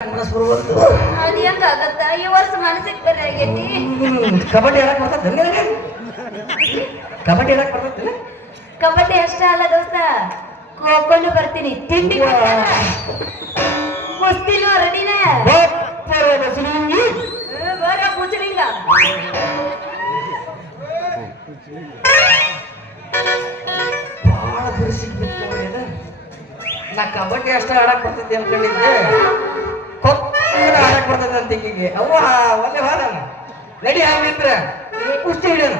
ಅದು ಹೆಂಗಾಗತ್ತ ಈ ವರ್ಷ ಮನಸ್ಸಿಗೆ ಬೇರೆ ಆಗೈತಿ. ಕಬಡ್ಡಿ ಆಡಕ್ ಬರ್ತದೆ ನಿನಗೆ? ಕಬಡ್ಡಿ ಆಡಕ್ ಬರ್ತದೆ? ಕಬಡ್ಡಿ ಅಷ್ಟ ಅಲ್ಲ ದೋಸ್ತ, ಖೋಖೋನು ಬರ್ತೀನಿ, ತಿಂಡಿ ಕುಸ್ತಿನೂ ರೆಡಿನ ಬರ ಕುಚಲಿಂಗ. ಬಹಳ ಬಿರುಸಿಗೆ ಬಿತ್ತು ನಾ ಕಬಡ್ಡಿ ಅಷ್ಟ ಆಡಕ್ ಬರ್ತದೆ ಅನ್ಕೊಂಡಿದ್ದೆ, ಆಡಕ್ ಬರ್ತದೆ ಅಂತ ಈಗಿಗೆ. ಅವ್ವ ಒಳ್ಳೆ ವಾದ ನಡಿ ಹಂಗಿದ್ರೆ ಕುಸ್ತಿ ಹಿಡಿಯೋಣ.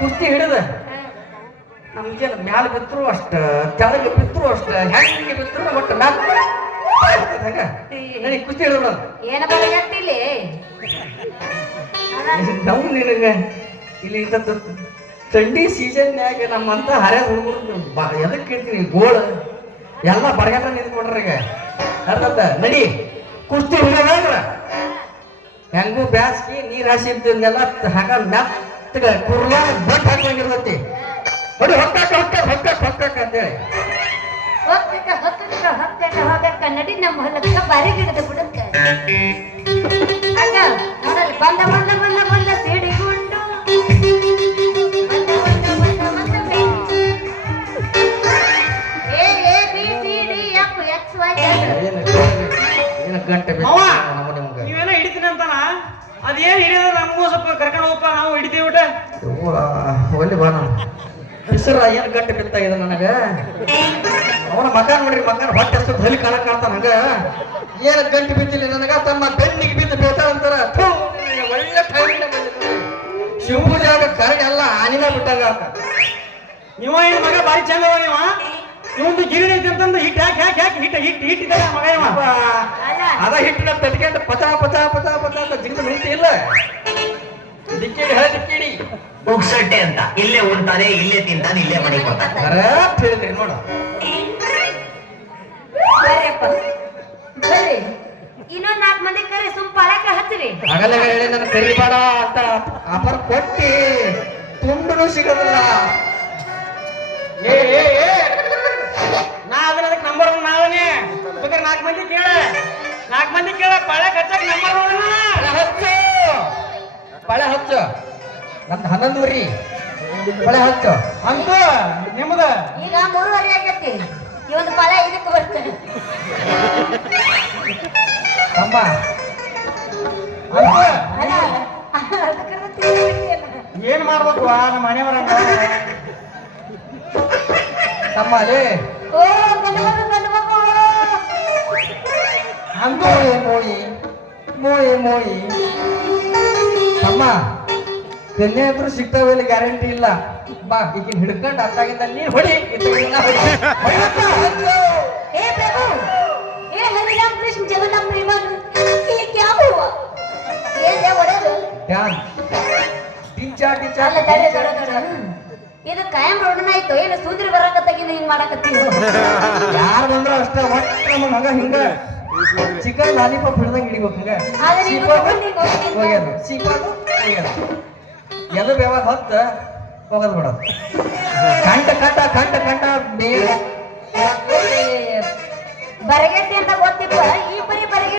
ಕುಸ್ತಿ ಹಿಡಿದ ನಮ್ಗೇನು ಮ್ಯಾಲ ಬಿತ್ತರು ಅಷ್ಟ, ಕೆಳಗೆ ಬಿತ್ತರು ಅಷ್ಟ, ಹೆಂಗೆ ಬಿತ್ತರು ಒಟ್ಟು ಮ್ಯಾಲ ಹಂಗ ನಡಿ ಕುಸ್ತಿ ಹಿಡಿಯೋಣ. ಏನ ಬರಗಟ್ಟಿಲಿ ನಾವು ನಿನಗೆ ಇಲ್ಲಿ ಇಂಥದ್ದು ಥಂಡಿ ಸೀಸನ್ಯಾಗ ನಮ್ಮಂತ ಹರಿಯ ಹುಡುಗರು ಎದಕ್ಕೆ ಕೇಳ್ತೀನಿ, ಗೋಳು ಎಲ್ಲ ಬರಗಾಟ ನಿಂತ್ಕೊಂಡ್ರ ಈಗ ಅರ್ಥ. ನಡಿ ಕುಸ್ತಿ ಹಿಡಿಯೋದ್ರ ಹೆಂಗೂ ಬ್ಯಾಸ್ಗಿ ನೀರ್ ಹಾಸಿದ್ದನ್ನೆಲ್ಲ ಹಾಗ ಮೆತ್ತಗ ಕುರ್ಲ ಬಟ್ ಹಾಕೊಂಡಿರ್ತತಿ. ನೋಡಿ ಹೊಕ್ಕಕ್ಕ ಹೊಕ್ಕಕ್ಕ ಹೊಕ್ಕಕ್ಕ ಹೊಕ್ಕಕ್ಕ ಅಂತೇಳಿ ಹೊಕ್ಕಕ್ಕ ಹೊಕ್ಕಕ್ಕ ಹೊಕ್ಕಕ್ಕ ಹೋಗಕ್ಕ ನಡಿ ನಮ್ಮ ಹೊಲಕ್ಕ ಬಾರಿ ಗಿಡದ ಬುಡಕ್ಕ ಅಕ್ಕ ನೋಡಲ್ಲಿ ಬಂದ ಬಂದ ಬಂದ ಬಂದ ಸಿಡಿಗುಂಡು ಗಂಟೆ ನೀವೇನೋ ಹಿಡಿತೀನಿ ಅಂತಾನ, ಅದೇನ್ ಹಿಡಿದ್ರೆ ನಮಗೂ ಸ್ವಲ್ಪ ಕರ್ಕೊಂಡು ಹೋಗಪ್ಪ, ನಾವು ಹಿಡಿತೀವಿ ಊಟ. ಒಳ್ಳೆ ಬಾ ನಾನು ಹೆಸರ ಏನು ಗಂಟೆ ಬಿತ್ತಾ ಇದೆ ನನಗೆ. ಅವನ ಮಗ ನೋಡ್ರಿ, ಮಗನ ಹೊಟ್ಟೆ ಎಷ್ಟು ಹಲಿ ಕಾಣ್ತಾನ ಹಂಗ. ಏನು ಗಂಟೆ ಬಿದ್ದಿಲ್ಲ ನನಗ, ತಮ್ಮ ಬೆನ್ನಿಗೆ ಬಿದ್ದು ಬೇಟ ಅಂತಾರ. ಒಳ್ಳೆ ಟೈಮಿನ ಶಿವಪೂಜಾಗ ಕರಡಿ ಎಲ್ಲ ಆನಿನ ಬಿಟ್ಟಾಗ ನೀವ ಏನ್ ಮಗ ಬಾರಿ ಚಂದ ಅವ ನೀವ. ಇವಂದು ಗಿರಣಿ ಐತಿ ಅಂತಂದು ಹಿಟ್ಟು ಹಾಕಿ ಹಾಕಿ ಹಾಕಿ ಹಿಟ್ಟಿದ್ದಾರೆ ಮಗ ಇವ. ಅದ ಹಿಟ್ಟಿನ ತಟ್ಕೊಂಡು ಪಚಾ ಪಚಾ ಪಚಾ ಪಚಾ ಅಂತ ಜಿಗಿದು ನಿಂತಿ ಇಲ್ಲ. ದಿಕ್ಕೇಡಿ ಹೇಳ ದಿಕ್ಕೇಡಿ ಉಗ್ಸಟ್ಟೆ ಅಂತ ಇಲ್ಲೇ ಉಣ್ತಾನೆ, ಇಲ್ಲೇ ತಿಂತಾನೆ, ಇಲ್ಲೇ ಮನೆ ಕೊಡ್ತಾನೆ. ಕರೆಕ್ಟ್ ಹೇಳಿದ್ರಿ ನೋಡ. ಬರ್ರಿಯಪ್ಪ ಬರ್ರಿ, ಇನ್ನೊಂದ್ 4 ಮಂದಿ ಕರೆ ಸುಮ್ ಪಾಳಕ್ಕೆ ಹತ್ತಿರಿ. ಆಗಲೇ ಹೇಳಿ ನನ್ನ ಕರಿಬೇಡ ಅಂತ ಆಫರ್ ಕೊಟ್ಟಿ ತುಂಡನು ಸಿಗೋದಿಲ್ಲ. ನಾ ಅದಕ್ಕೆ ನಂಬರ್ ನಾವನೇ ಬೇಕಾದ್ರೆ 4 ಮಂದಿ ಕೇಳ, 4 ಮಂದಿ ಕೇಳ ಪಳೆ ಕಚ್ಚಕ್ ನಂಬರ್ ಹಚ್ಚು ಪಳೆ ಹಚ್ಚು, ನಂದು 11 ಊರಿ ಪಳೆ ಹಚ್ಚು ಅಂತ ನಿಮ್ಮದ. ಈಗ 3:30 ಆಗೈತಿ, ಈ ಒಂದು ಪಾಳ ಇದಕ್ಕೆ ಬರ್ತೇನೆ. ಅಮ್ಮ ಅಲ್ಲ ಅದಕ್ಕೆ ತಿಳ್ಕೊಂಡಿಲ್ಲ. ಏನ್ ಮಾಡ್ಬೇಕು ನಮ್ಮ ಮನೆಯವರ ತಮ್ಮ ಅಲೇ ಓ ಗಂಡು ಮಗು ಅಂತ ಮೋಯಿ ಮೋಯಿ ಮೋಯಿ ಅಮ್ಮ ಬೆನ್ನೆ ಹತ್ರ ಸಿಗ್ತಾವ ಇಲ್ಲಿ ಗ್ಯಾರಂಟಿ ಇಲ್ಲ. ಬಾ ಈಗಿನ ಹಿಡ್ಕೊಂಡು ಅತ್ತಾಗಿಂದ ನೀನ್ ಹೊಡಿ, हे प्रभु, हे हरिराम कृष्ण जगन्नाथ प्रेमान, ये क्या हुआ? ये ले ಒಡೆದು ಟಿಂಚಾ ಟಿಂಚಾ ಅಲ್ಲ ತಡೆ ತಡೆ ತಡೆ. ಇದು ಕಾಯಂ ರೋಡನ ಆಯ್ತು ಏನು ಸೂದ್ರಿ ಬರಾಕತ್ತಾಗಿನ ಹಿಂಗ್ ಮಾಡಕತ್ತೀವಿ. ಯಾರು ಬಂದ್ರ ಅಷ್ಟ ಒಟ್ಟ ನಮ್ಮ ಹಂಗ ಹಿಂಗ ಚಿಕನ್ ಲಾಲಿಪಾಪ್ ಹಿಡ್ದಂಗ ಹಿಡಿಬೇಕು ಹಂಗ. ಆದ್ರೆ ನೀನು ತಗೊಂಡು ಹೋಗ್ಯಾರ ಸೀಪಾದು ಹೋಗ್ಯಾರ ಎಲ್ಲ ಬೇವಾಗ ಹೊತ್ತ ಹೋಗೋದು ಬಿಡೋದು. ಕಂಟ ಕಂಟ ಕಂಟ ಕಂಟ ಬೇರೆ ಬರಗೆಟ್ಟಿ ಅಂತ ಗೊತ್ತಿಪ್ಪ, ಈ ಬರೀ ಬರಗೆ